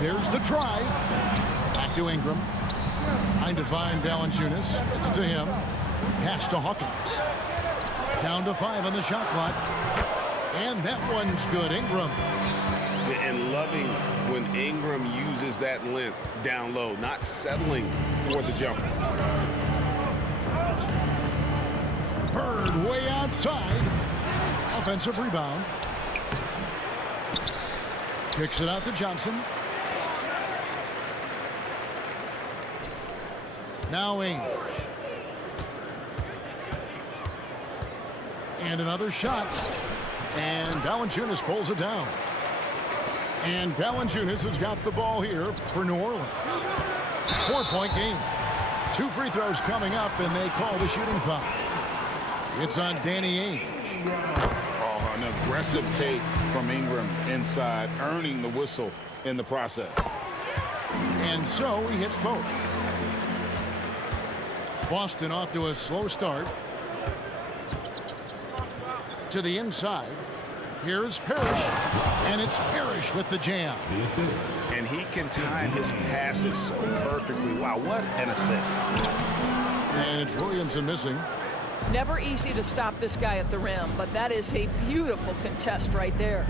there's the drive. Back to Ingram. Trying to find Valanciunas. Gets it to him. Pass to Hawkins. Down to 5 on the shot clock. And that one's good. Ingram. And loving when Ingram uses that length down low, not settling for the jumper. Bird way outside. Offensive rebound. Kicks it out to Johnson. Now Ainge. And another shot. And Valanciunas pulls it down. And Valanciunas has got the ball here for New Orleans. 4-point game. 2 free throws coming up, and they call the shooting foul. It's on Danny Ainge. Oh, an aggressive take from Ingram inside, earning the whistle in the process. And so he hits both. Boston off to a slow start. To the inside. Here's Parrish. And it's Parrish with the jam. And he can time his passes so perfectly. Wow, what an assist. And it's Williamson missing. Never easy to stop this guy at the rim, but that is a beautiful contest right there.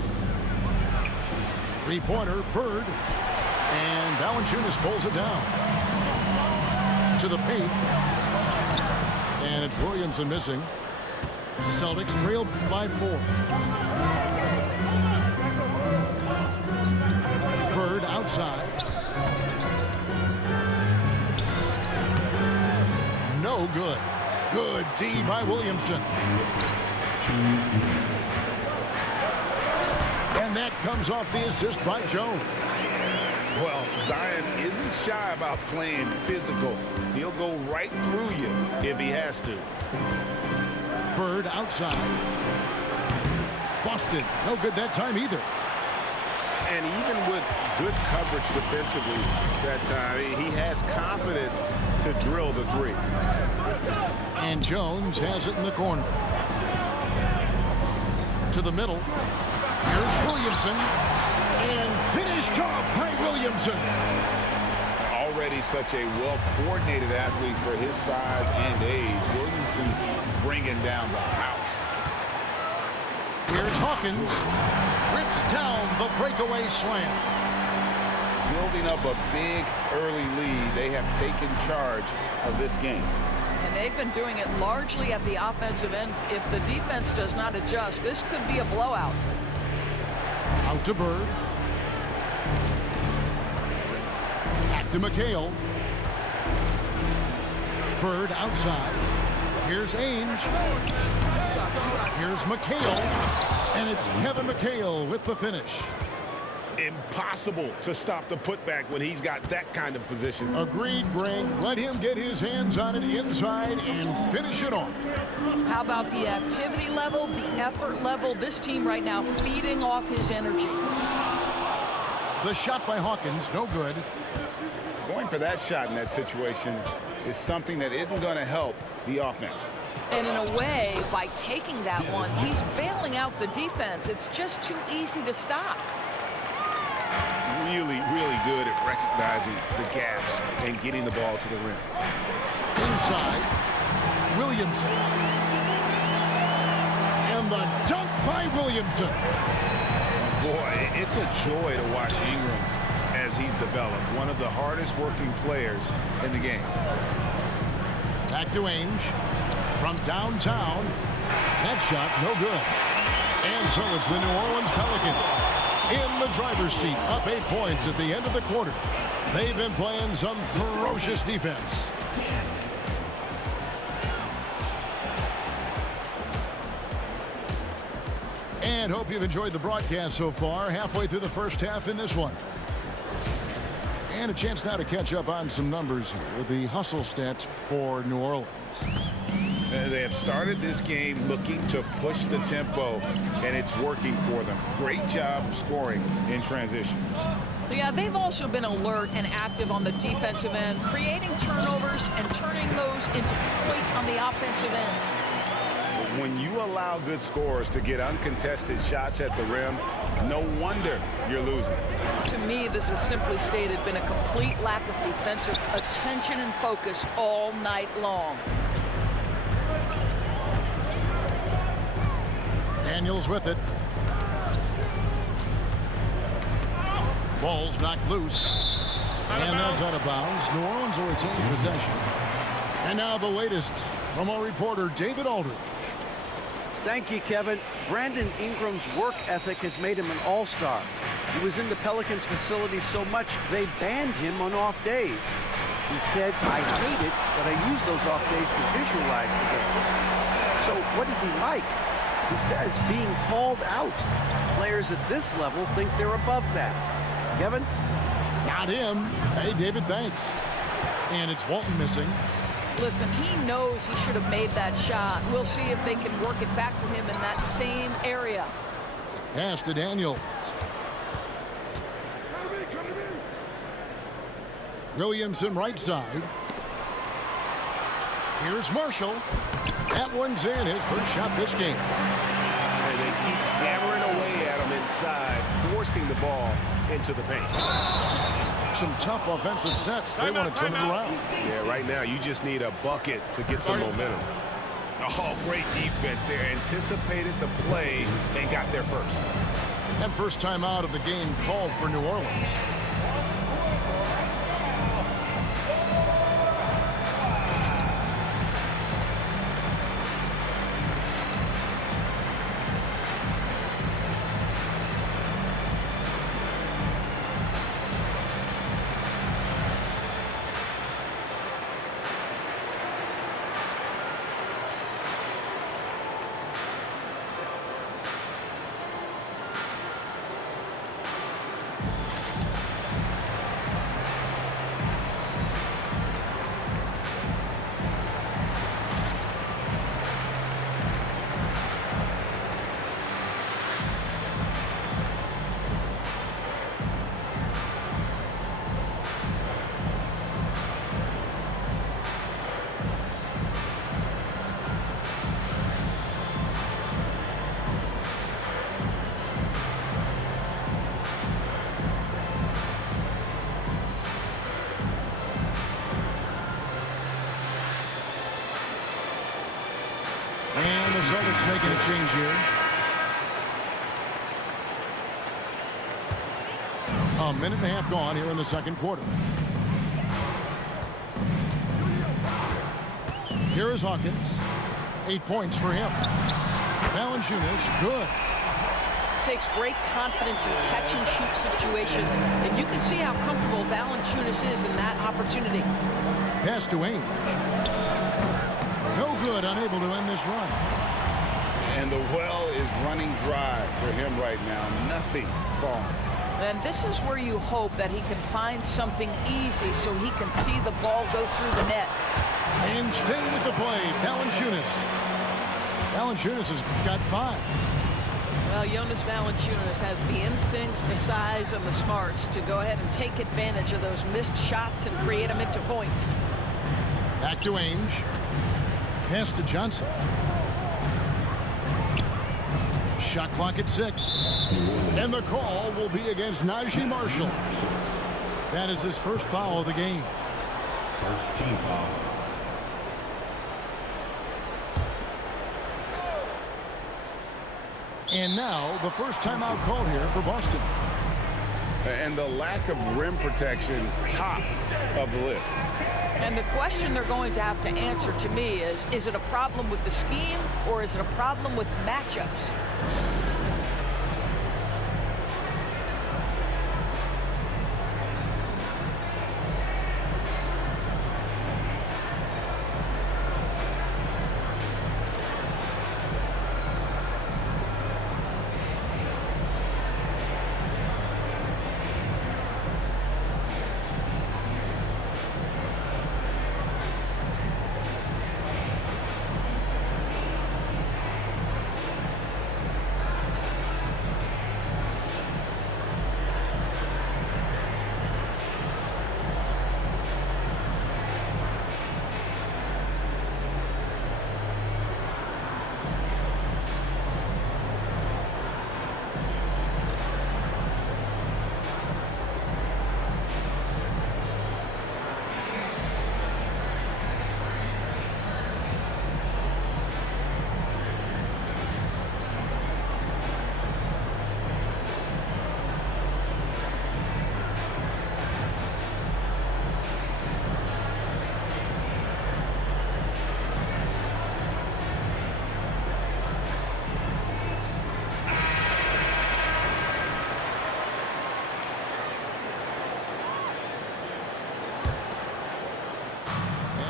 3-pointer, Bird. And Valanciunas pulls it down. To the paint. And it's Williamson missing. Celtics trail by 4. Bird outside. No good. Good D by Williamson. And that comes off the assist by Jones. Well, Zion isn't shy about playing physical. He'll go right through you if he has to. Bird outside. Boston, no good that time either. And even with good coverage defensively that time, he has confidence to drill the 3. And Jones has it in the corner. To the middle. Here's Williamson. And finished off by Williamson. Already such a well-coordinated athlete for his size and age. Williamson bringing down the house. Here's Hawkins. Rips down the breakaway slam. Building up a big early lead. They have taken charge of this game. And they've been doing it largely at the offensive end. If the defense does not adjust, this could be a blowout. Out to Bird. Back to McHale. Bird outside. Here's Ainge. Here's McHale. And it's Kevin McHale with the finish. Impossible to stop the putback when he's got that kind of position. Agreed, Greg. Let him get his hands on it inside and finish it off. How about the activity level, the effort level? This team right now feeding off his energy. The shot by Hawkins, no good. Going for that shot in that situation is something that isn't going to help the offense. And in a way, by taking that one, he's bailing out the defense. It's just too easy to stop. Really, really good at recognizing the gaps and getting the ball to the rim. Inside, Williamson. And the dunk by Williamson. Boy, it's a joy to watch Ingram as he's developed. One of the hardest working players in the game. Back to Ainge. From downtown. That shot, no good. And so it's the New Orleans Pelicans in the driver's seat, up 8 points at the end of the quarter. They've been playing some ferocious defense. And hope you've enjoyed the broadcast so far. Halfway through the first half in this one. And a chance now to catch up on some numbers here. The hustle stats for New Orleans. They have started this game looking to push the tempo, and it's working for them. Great job of scoring in transition. Yeah, they've also been alert and active on the defensive end, creating turnovers and turning those into points on the offensive end. When you allow good scorers to get uncontested shots at the rim, no wonder you're losing. To me, this has simply stated been a complete lack of defensive attention and focus all night long. Daniels with it. Ball's knocked loose. And that's out of bounds. New Orleans will retain possession. And now the latest from our reporter, David Aldridge. Thank you, Kevin. Brandon Ingram's work ethic has made him an all-star. He was in the Pelicans facility so much they banned him on off days. He said, "I hate it, but I use those off days to visualize the game." So what is he like? He says being called out. Players at this level think they're above that. Kevin? Not him. Hey, David, thanks. And it's Walton missing. Listen, he knows he should have made that shot. We'll see if they can work it back to him in that same area. Pass to Daniels. Williamson right side. Here's Marshall. That one's in, his first shot this game. And they keep hammering away at him inside, forcing the ball into the paint. Some tough offensive sets. They want to turn it around. Yeah, right now you just need a bucket to get some momentum. Oh, great defense there. Anticipated the play and got there first. And first time out of the game called for New Orleans. And the Celtics making a change here. A minute and a half gone here in the second quarter. Here is Hawkins. 8 points for him. Valanciunas, good. Takes great confidence in catch-and-shoot situations, and you can see how comfortable Valanciunas is in that opportunity. Pass to Ainge. No good, unable to end this run. And the well is running dry for him right now. Nothing falling. And this is where you hope that he can find something easy so he can see the ball go through the net. And staying with the play, Valanciunas. Valanciunas has got 5. Well, Jonas Valanciunas has the instincts, the size, and the smarts to go ahead and take advantage of those missed shots and create them into points. Back to Ainge. Pass to Johnson. Shot clock at 6. And the call will be against Najee Marshall. That is his first foul of the game. First team foul. And now the first timeout called here for Boston. And the lack of rim protection, top of the list. And the question they're going to have to answer to me is it a problem with the scheme or is it a problem with matchups?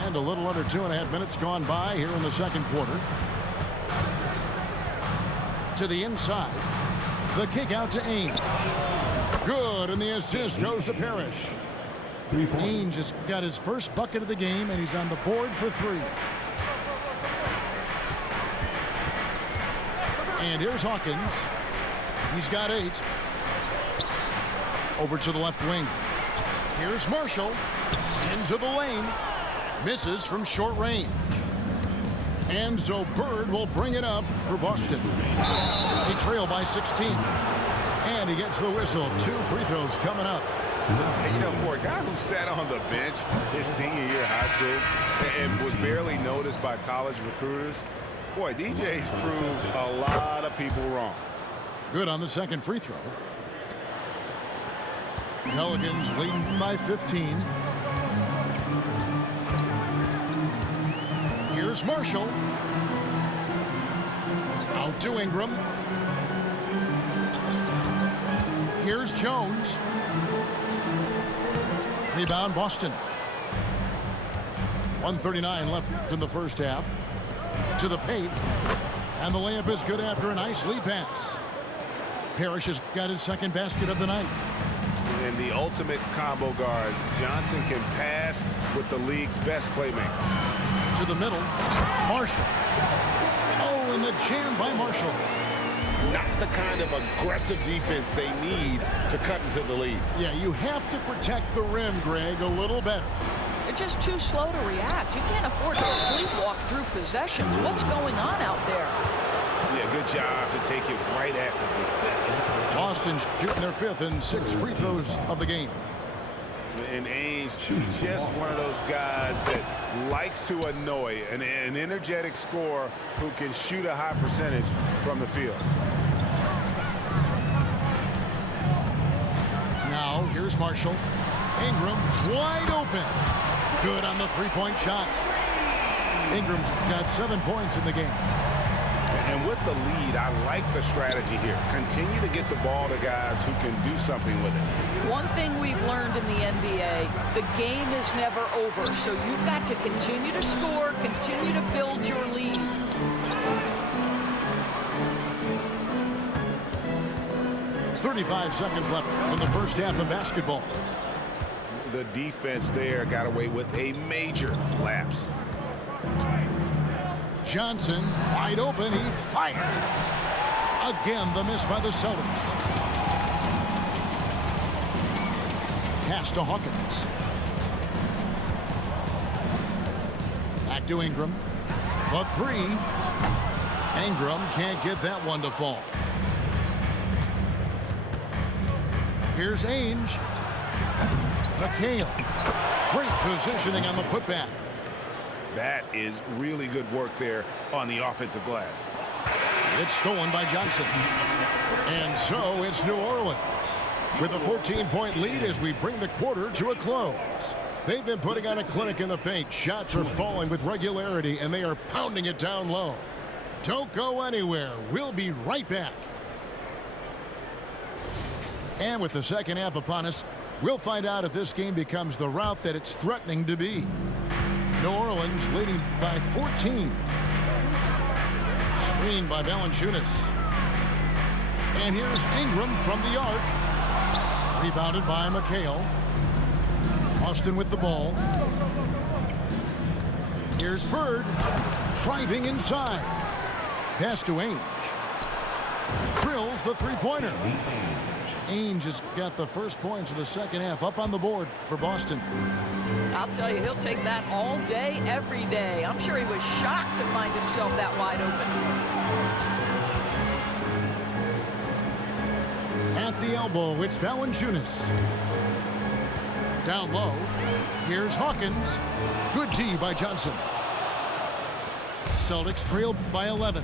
And a little under 2.5 minutes gone by here in the second quarter. To the inside. The kick out to Ainge. Good, and the assist goes to Parrish. Ainge has got his first bucket of the game, and he's on the board for 3. And here's Hawkins. He's got 8. Over to the left wing. Here's Marshall. Into the lane. Misses from short range. And so Bird will bring it up for Boston. They trail by 16. And he gets the whistle. 2 free throws coming up. Hey, you know, for a guy who sat on the bench his senior year of high school and was barely noticed by college recruiters, boy, DJ's proved a lot of people wrong. Good on the second free throw. Pelicans leading by 15. Here's Marshall. Out to Ingram. Here's Jones. Rebound Boston. 1:39 left in the first half. To the paint. And the layup is good after a nice lead pass. Parrish has got his second basket of the night. And the ultimate combo guard, Johnson can pass with the league's best playmaker. To the middle. Marshall. Oh, and the jam by Marshall. Not the kind of aggressive defense they need to cut into the lead. Yeah, you have to protect the rim, Greg, a little better. They're just too slow to react. You can't afford to sleepwalk through possessions. What's going on out there? Yeah, good job to take it right at the defense. Boston's shooting their 5th and 6 free throws of the game. And Ainge, just one of those guys that likes to annoy an energetic scorer who can shoot a high percentage from the field. Now, here's Marshall. Ingram wide open. Good on the three-point shot. Ingram's got 7 points in the game. And with the lead, I like the strategy here. Continue to get the ball to guys who can do something with it. One thing we've learned in the NBA, the game is never over. So you've got to continue to score, continue to build your lead. .35 seconds left in the first half of basketball. The defense there got away with a major lapse. Johnson wide open. He fires. Again, the miss by the Celtics. Pass to Hawkins. Back to Ingram. The 3. Ingram can't get that one to fall. Here's Ainge. McHale. Great positioning on the putback. That is really good work there on the offensive glass. It's stolen by Johnson. And so it's New Orleans with a 14-point lead as we bring the quarter to a close. They've been putting on a clinic in the paint. Shots are falling with regularity, and they are pounding it down low. Don't go anywhere. We'll be right back. And with the second half upon us, we'll find out if this game becomes the rout that it's threatening to be. New Orleans leading by 14. Screened by Valanciunas. And here's Ingram from the arc. Rebounded by McHale. Boston with the ball. Here's Bird. Driving inside. Pass to Ainge. Drills the three-pointer. Ainge has got the first points of the second half up on the board for Boston. I'll tell you, he'll take that all day, every day. I'm sure he was shocked to find himself that wide open. At the elbow, it's Valanciunas. Down low, here's Hawkins. Good D by Johnson. Celtics trailed by 11.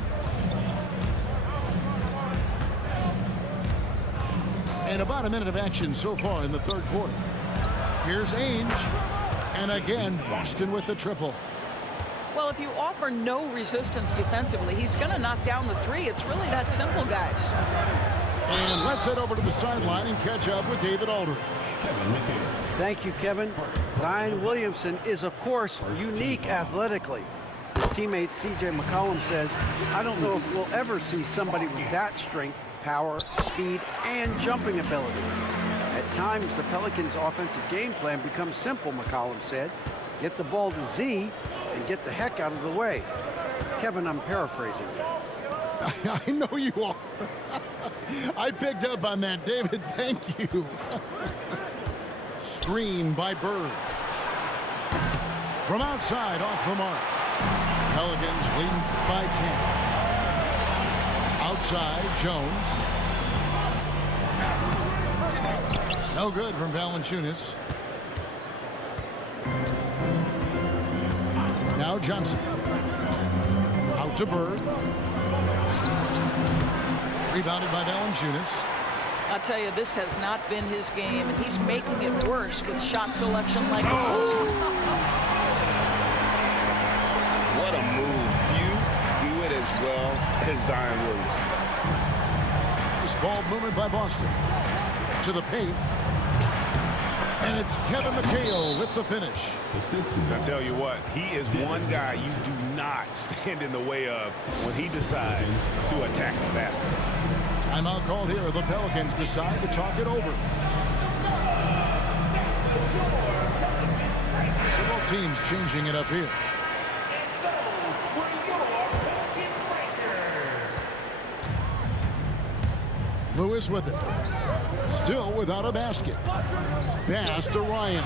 And about a minute of action so far in the third quarter. Here's Ainge. And again, Boston with the triple. Well, if you offer no resistance defensively, he's going to knock down the three. It's really that simple, guys. And let's head over to the sideline and catch up with David Aldridge. Kevin McHale. Thank you, Kevin. Zion Williamson is, of course, unique athletically. His teammate C.J. McCollum says, I don't know if we'll ever see somebody with that strength, power, speed, and jumping ability. At times, the Pelicans' offensive game plan becomes simple, McCollum said. Get the ball to Z and get the heck out of the way. Kevin, I'm paraphrasing. I know you are. I picked up on that, David. Thank you. Screen by Bird. From outside, off the mark. Pelicans leading by 10. Outside, Jones. No good from Valanciunas. Now Johnson. Out to Bird. Rebounded by Valanciunas. I'll tell you, this has not been his game, and he's making it worse with shot selection like What a move. Few do it as well as Zion Williamson. This ball movement by Boston. To the paint. And it's Kevin McHale with the finish. I tell you what, he is one guy you do not stand in the way of when he decides to attack the basket. Timeout called here. The Pelicans decide to talk it over. Several teams changing it up here. Lewis with it. Still without a basket. Pass to Ryan.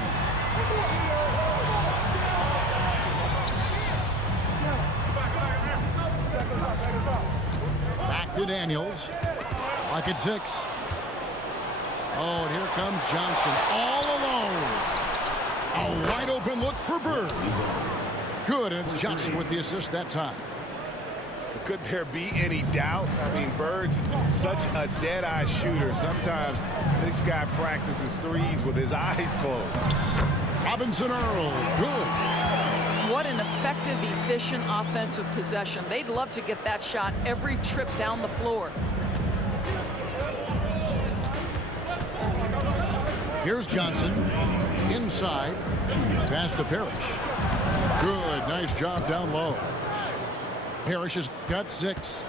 Back to Daniels. Lock at 6. Oh, and here comes Johnson all alone. A wide open look for Bird. Good, and it's Johnson with the assist that time. Could there be any doubt? I mean, Bird's such a dead-eye shooter. Sometimes this guy practices threes with his eyes closed. Robinson Earl, good. What an effective, efficient offensive possession. They'd love to get that shot every trip down the floor. Here's Johnson. Inside. Pass to Parrish. Good. Nice job down low. Parrish has got 6.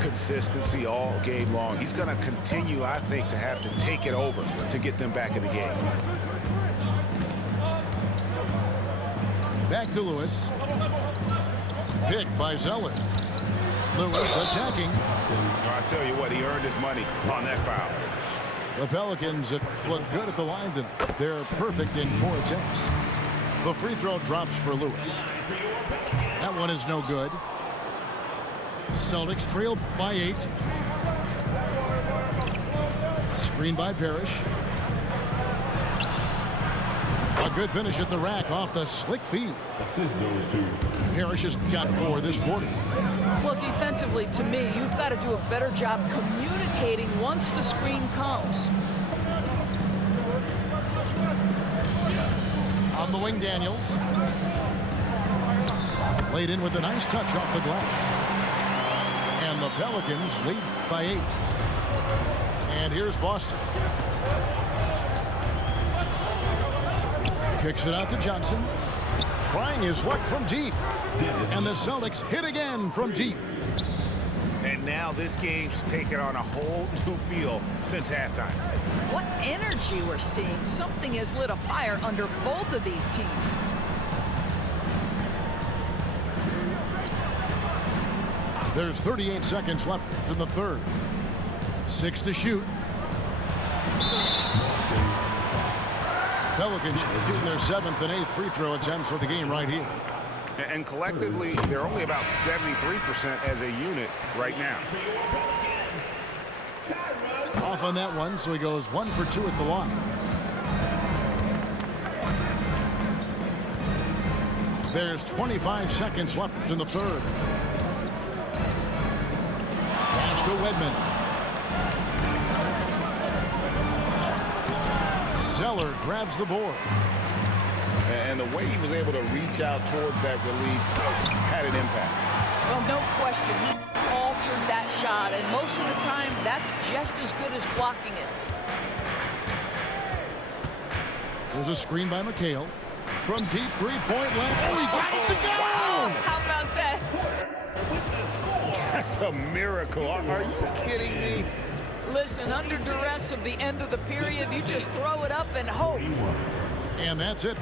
Consistency all game long. He's going to continue, I think, to have to take it over to get them back in the game. Back to Lewis. Picked by Zeller. Lewis attacking. I tell you what, he earned his money on that foul. The Pelicans look good at the line tonight. They're perfect in 4 attempts. The free throw drops for Lewis. That one is no good. Celtics trail by 8. Screen by Parrish. A good finish at the rack off the slick feed. Assist goes to Parrish has got 4 this quarter. Well, defensively, to me, you've got to do a better job communicating once the screen comes. On the wing, Daniels. Laid in with a nice touch off the glass. And the Pelicans lead by 8. And here's Boston. Kicks it out to Johnson. Trying his luck from deep. And the Celtics hit again from deep. And now this game's taken on a whole new feel since halftime. What energy we're seeing. Something has lit a fire under both of these teams. There's 38 seconds left in the third. 6 to shoot. Pelicans getting their 7th and 8th free throw attempts for the game right here. And collectively, they're only about 73% as a unit right now. Off on that one, so he goes 1 for 2 at the line. There's 25 seconds left in the third. Pass to Wedman. Zeller grabs the board. And the way he was able to reach out towards that release had an impact. Well, no question. He altered that shot, and most of the time, that's just as good as blocking it. There's a screen by McHale. From deep three-point land. Oh, he got it to go! How about that? That's a miracle. Are you kidding me? Listen, under duress of the end of the period, you just throw it up and hope. And that's it.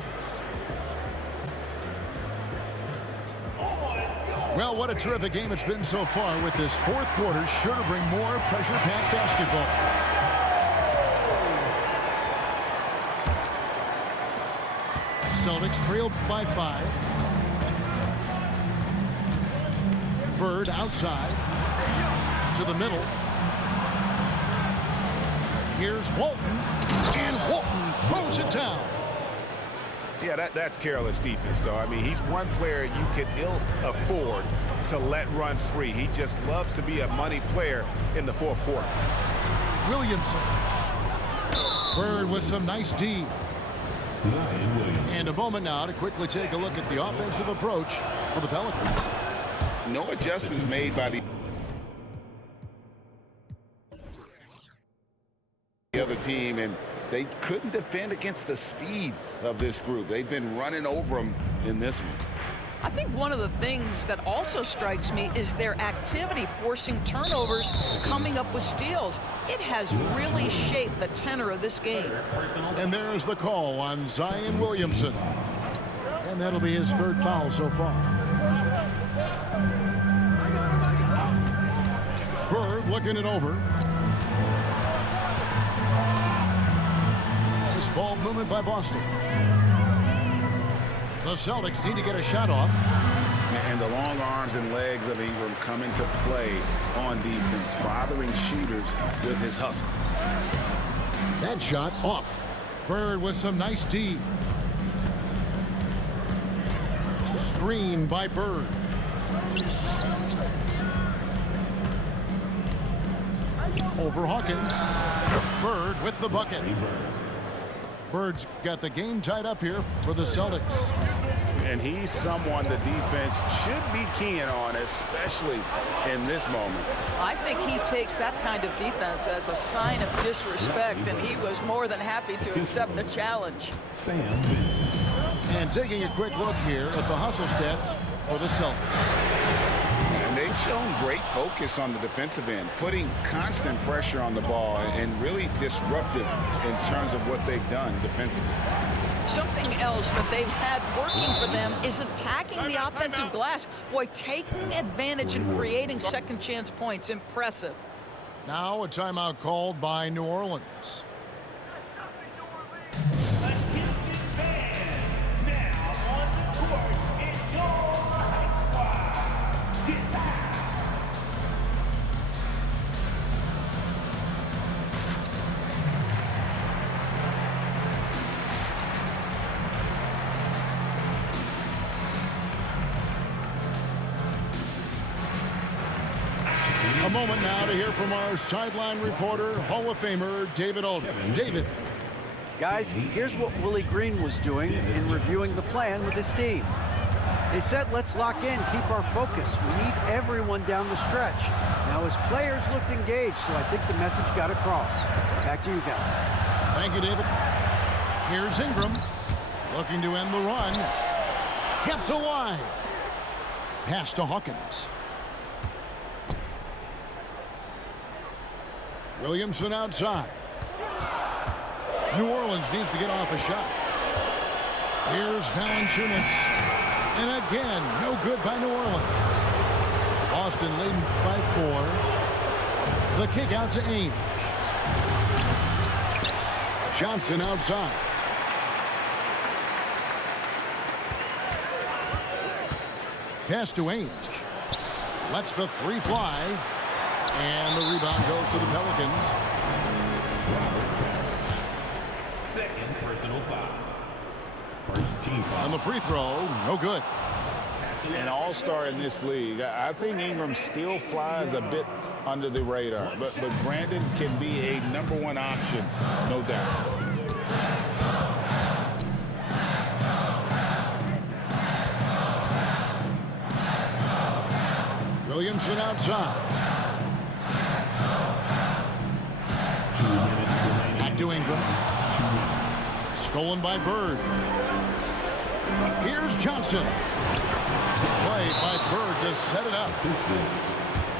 Well, what a terrific game it's been so far, with this fourth quarter sure to bring more pressure-packed basketball. Celtics trailed by 5. Bird outside to the middle. Here's Walton, and Walton throws it down. Yeah, that's careless defense, though. I mean, he's one player you could ill afford to let run free. He just loves to be a money player in the fourth quarter. Williamson. Bird with some nice D. And a moment now to quickly take a look at the offensive approach for the Pelicans. No adjustments made by the other team, and they couldn't defend against the speed of this group. They've been running over them in this one. I think one of the things that also strikes me is their activity forcing turnovers, coming up with steals. It has really shaped the tenor of this game. And there's the call on Zion Williamson. And that'll be his third foul so far. Bird looking it over. This ball movement by Boston. The Celtics need to get a shot off. And the long arms and legs of Ingram come into play on defense, bothering shooters with his hustle. That shot off. Bird with some nice D. Screen by Bird. Over Hawkins. Bird with the bucket. Bird's got the game tied up here for the Celtics. And he's someone the defense should be keying on, especially in this moment. I think he takes that kind of defense as a sign of disrespect, and he was more than happy to accept the challenge. And taking a quick look here at the hustle stats for the Celtics. And they've shown great focus on the defensive end, putting constant pressure on the ball and really disruptive in terms of what they've done defensively. Something else that they've had working for them is attacking the offensive glass. Boy, taking advantage and creating second chance points. Impressive. Now a timeout called by New Orleans. A moment now to hear from our sideline reporter, Hall of Famer David Aldridge. David. Guys, here's what Willie Green was doing in reviewing the plan with his team. They said, let's lock in, keep our focus. We need everyone down the stretch. Now his players looked engaged, so I think the message got across. Back to you guys. Thank you, David. Here's Ingram, looking to end the run. Kept alive. Pass to Hawkins. Williamson outside. New Orleans needs to get off a shot. Here's Valanciunas. And again, no good by New Orleans. Boston leading by 4. The kick out to Ainge. Johnson outside. Pass to Ainge. Lets the three fly. And the rebound goes to the Pelicans. Second personal foul. First team foul. And the free throw, no good. An all-star in this league. I think Ingram still flies a bit under the radar, but Brandon can be a #1 option, no doubt. Williamson outside. Back to Ingram. Stolen by Bird. Here's Johnson. Good play by Bird to set it up.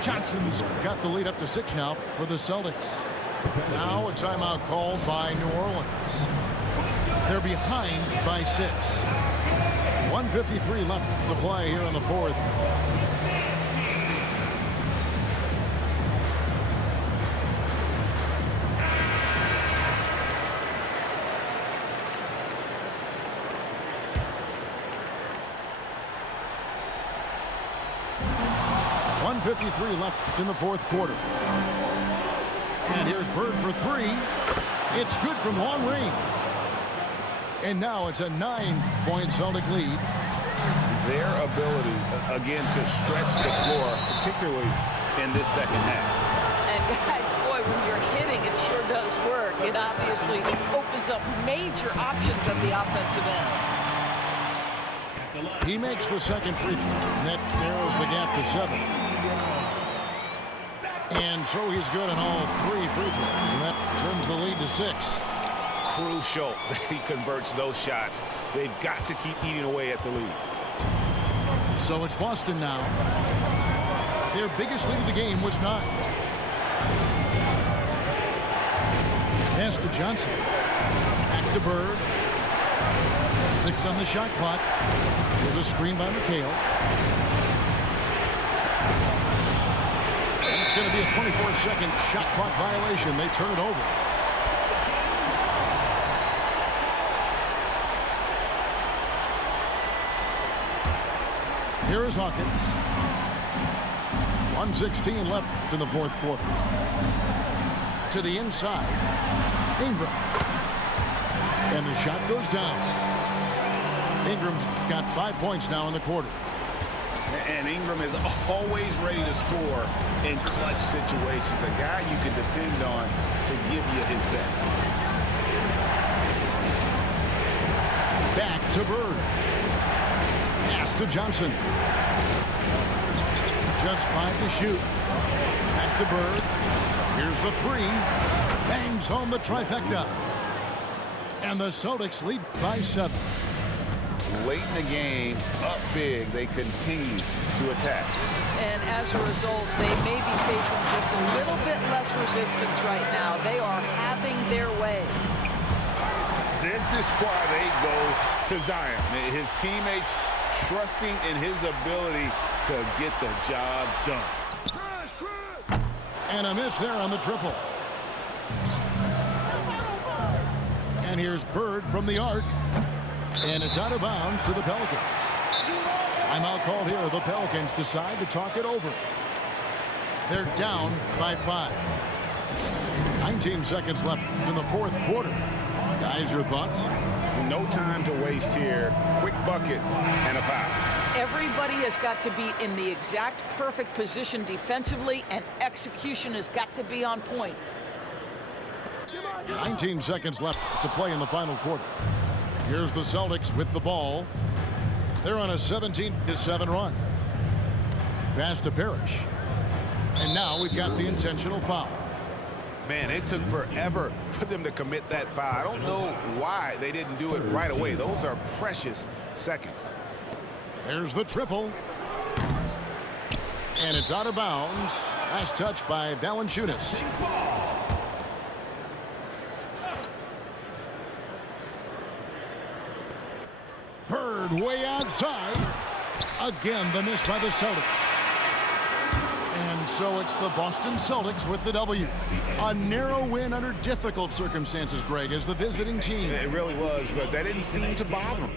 Johnson's got the lead up to 6 now for the Celtics. Now a timeout called by New Orleans. They're behind by 6. 1:53 left to play here in the fourth. .53 left in the fourth quarter. And here's Bird for 3. It's good from long range. And now it's a 9-point Celtic lead. Their ability, again, to stretch the floor, particularly in this second half. And guys, boy, when you're hitting, it sure does work. It obviously opens up major options at the offensive end. He makes the second free throw. And that narrows the gap to 7. And so he's good on all 3 free throws. And that trims the lead to 6. Crucial that he converts those shots. They've got to keep eating away at the lead. So it's Boston now. Their biggest lead of the game was 9. Pass to Johnson. Back to Bird. 6 on the shot clock. There's a screen by McHale. And it's going to be a 24-second shot clock violation. They turn it over. Here is Hawkins. 1:16 left in the fourth quarter. To the inside. Ingram. And the shot goes down. Ingram's got 5 points now in the quarter. And Ingram is always ready to score in clutch situations. A guy you can depend on to give you his best. Back to Bird. Pass to Johnson. Just 5 to shoot. Back to Bird. Here's the 3. Bangs home the trifecta. And the Celtics lead by 7. Late in the game, up big, they continue to attack. And as a result, they may be facing just a little bit less resistance right now. They are having their way. This is why they go to Zion. His teammates trusting in his ability to get the job done. And a miss there on the triple. And here's Bird from the arc. And it's out of bounds to the Pelicans. Timeout called here. The Pelicans decide to talk it over. They're down by 5. 19 seconds left in the fourth quarter. Guys, your thoughts? No time to waste here. Quick bucket and a foul. Everybody has got to be in the exact perfect position defensively, and execution has got to be on point. 19 seconds left to play in the final quarter. Here's the Celtics with the ball. They're on a 17-7 run. Pass to Parrish. And now we've got the intentional foul. Man, it took forever for them to commit that foul. I don't know why they didn't do it right away. Those are precious seconds. There's the triple. And it's out of bounds. Last touch by Valanciunas. Bird way outside. Again, the miss by the Celtics. And so it's the Boston Celtics with the W. A narrow win under difficult circumstances, Greg, as the visiting team. It really was, but that didn't seem to bother them.